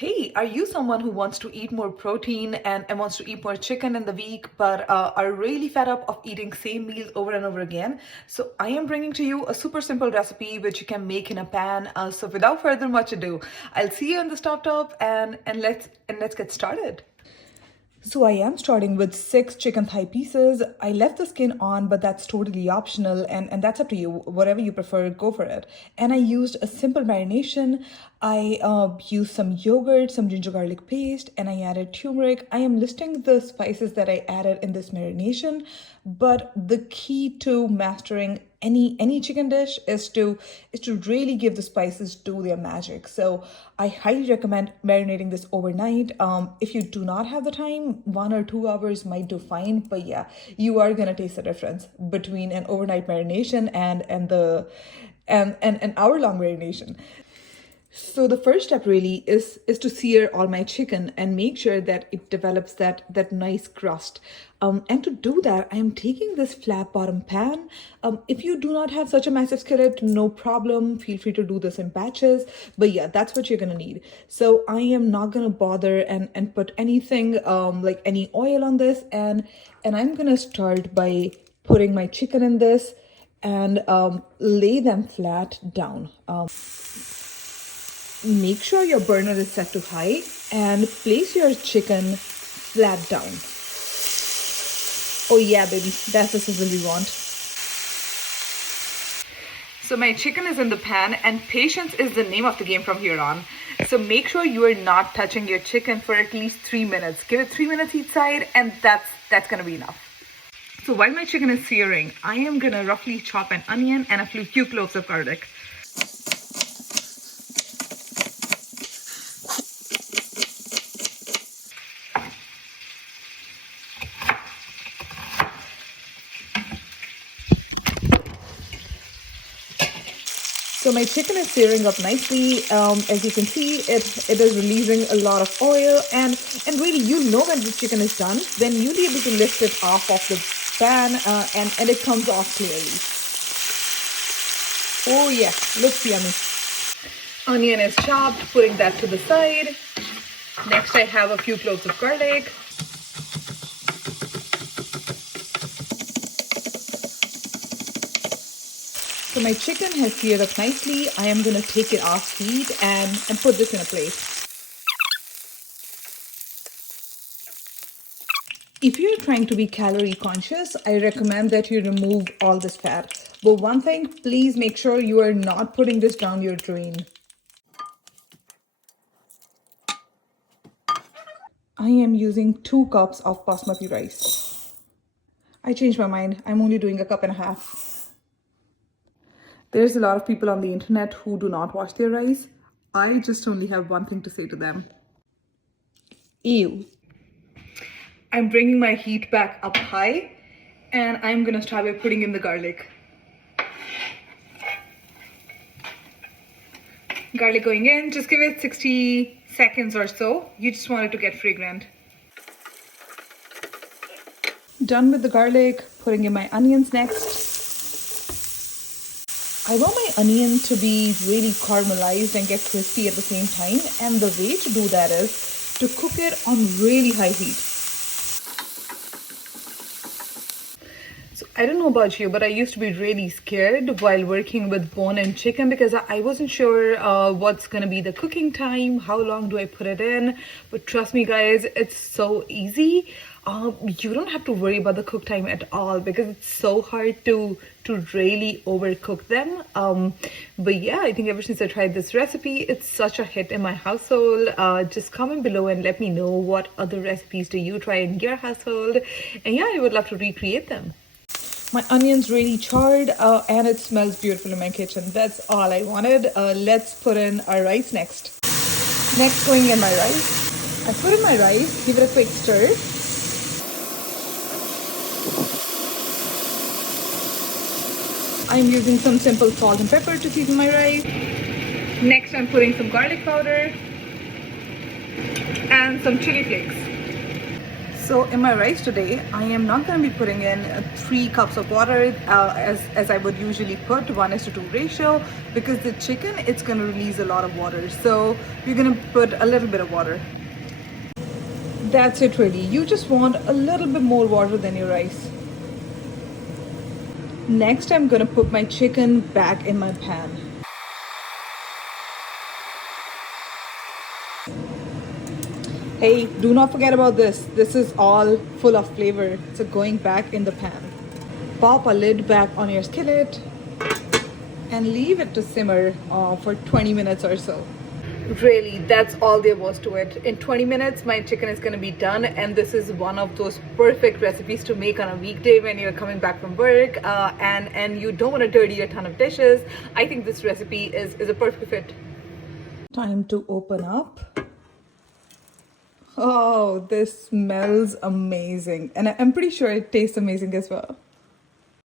Hey, are you someone who wants to eat more protein and wants to eat more chicken in the week, but are really fed up of eating same meals over and over again? So I am bringing to you a super simple recipe which you can make in a pan. So without further much ado, I'll see you in the stove top and let's get started. So I am starting with 6 chicken thigh pieces. I left the skin on, but that's totally optional and that's up to you. Whatever you prefer, go for it. And I used a simple marination. I used some yogurt, some ginger garlic paste, and I added turmeric. I am listing the spices that I added in this marination, but the key to mastering any chicken dish is to really give the spices do their magic. So I highly recommend marinating this overnight. If you do not have the time, 1 or 2 hours might do fine, but yeah, you are gonna taste the difference between an overnight marination and an hour-long marination. So the first step really is to sear all my chicken and make sure that it develops that nice crust. And to do that, I am taking this flat bottom pan. If you do not have such a massive skillet, no problem. Feel free to do this in batches. But yeah, that's what you're gonna need. So I am not gonna bother and put anything like any oil on this, and I'm gonna start by putting my chicken in this and lay them flat down. Make sure your burner is set to high and place your chicken flat down. Oh yeah, baby, that's the sizzle we want. So my chicken is in the pan and patience is the name of the game from here on. So make sure you are not touching your chicken for at least 3 minutes. Give it 3 minutes each side and that's gonna be enough. So while my chicken is searing, I am gonna roughly chop an onion and a few cloves of garlic. So my chicken is searing up nicely. As you can see, it is releasing a lot of oil, and really, you know, when the chicken is done, then you'll be able to lift it off of the pan and it comes off clearly. Oh yeah, looks yummy. Onion is chopped, putting that to the side. Next, I have a few cloves of garlic. So my chicken has seared up nicely. I am gonna take it off heat and put this in a plate. If you're trying to be calorie conscious, I recommend that you remove all this fat. But one thing, please make sure you are not putting this down your drain. I am using 2 cups of basmati rice. I changed my mind. I'm only doing a cup and a half. There's a lot of people on the internet who do not wash their rice. I just only have one thing to say to them. Ew. I'm bringing my heat back up high and I'm gonna start by putting in the garlic. Garlic going in, just give it 60 seconds or so. You just want it to get fragrant. Done with the garlic, putting in my onions next. I want my onion to be really caramelized and get crispy at the same time, and the way to do that is to cook it on really high heat. So I don't know about you, but I used to be really scared while working with bone-in chicken because I wasn't sure what's gonna be the cooking time, how long do I put it in, but trust me guys, it's so easy. You don't have to worry about the cook time at all because it's so hard to really overcook them. But yeah, I think ever since I tried this recipe, it's such a hit in my household. Just comment below and let me know what other recipes do you try in your household, and yeah, I would love to recreate them. My onion's really charred and it smells beautiful in my kitchen. That's all I wanted. Let's put in our rice next. Next, going in my rice. I put in my rice, give it a quick stir. I'm using some simple salt and pepper to season my rice. Next, I'm putting some garlic powder and some chili flakes. So in my rice today, I am not going to be putting in 3 cups of water as I would usually put 1:2 ratio, because the chicken, it's going to release a lot of water. So you're going to put a little bit of water. That's it really. You just want a little bit more water than your rice. Next, I'm going to put my chicken back in my pan. Hey, do not forget about this. This is all full of flavor. So going back in the pan. Pop a lid back on your skillet and leave it to simmer for 20 minutes or so. Really, that's all there was to it. In 20 minutes, my chicken is going to be done, and this is one of those perfect recipes to make on a weekday when you're coming back from work and you don't want to dirty a ton of dishes. I think this recipe is a perfect fit. Time to open up. Oh, this smells amazing, and I'm pretty sure it tastes amazing as well.